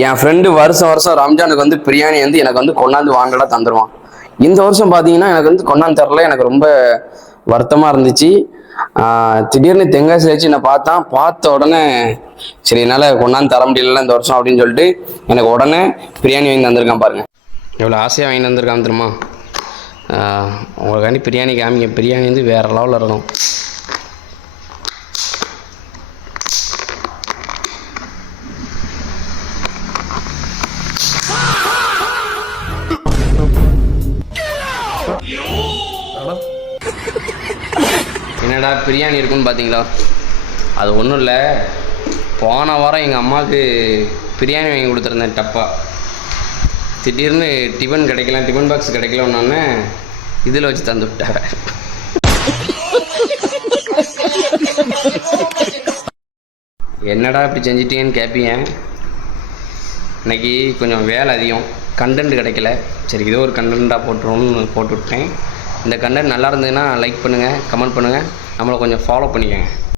என் friend வருஷம் வருஷம் ரம்ஜானுக்கு வந்து பிரியாணி வந்து எனக்கு வந்து கொண்டாந்து வாங்கடா தந்துடுவான். இந்த வருஷம் பார்த்தீங்கன்னா எனக்கு வந்து கொண்டாந்து தரல. எனக்கு ரொம்ப வருத்தமாக இருந்துச்சு. திடீர்னு தெங்காசி வச்சு என்னை பார்த்த உடனே சரி என்னால் கொண்டாந்து தர முடியல இந்த வருஷம் அப்படின்னு சொல்லிட்டு எனக்கு உடனே பிரியாணி வாங்கி தந்திருக்கான் பாருங்க. எவ்வளோ ஆசையாக வாங்கி தந்திருக்கான் தெரியுமா? உங்களுக்காண்டி பிரியாணி காமிங்க. பிரியாணி வந்து வேறு லெவலில் இருக்கும். என்னடா பிரியாணி இருக்குன்னு பார்த்தீங்களா? அது ஒன்றும் இல்லை, போன வாரம் எங்கள் அம்மாவுக்கு பிரியாணி வாங்கி கொடுத்துருந்தேன் டப்பா. திடீர்னு டிஃபன் கிடைக்கல, டிஃபன் பாக்ஸ் கிடைக்கலன்னொன்னே இதில் வச்சு தந்து விட்டாங்க. என்னடா இப்படி செஞ்சிட்டீங்கன்னு கேட்பீங்க. இன்னைக்கு கொஞ்சம் வேலை அதிகம், கண்டென்ட் கிடைக்கல. சரி இதோ ஒரு கண்டென்ட்டாக போட்டுருவோம்னு போட்டு விட்டேன். இந்த கண்டென்ட் நல்லா இருந்ததுன்னா லைக் பண்ணுங்கள், கமெண்ட் பண்ணுங்கள், நம்மளை கொஞ்சம் ஃபாலோ பண்ணிக்கோங்க.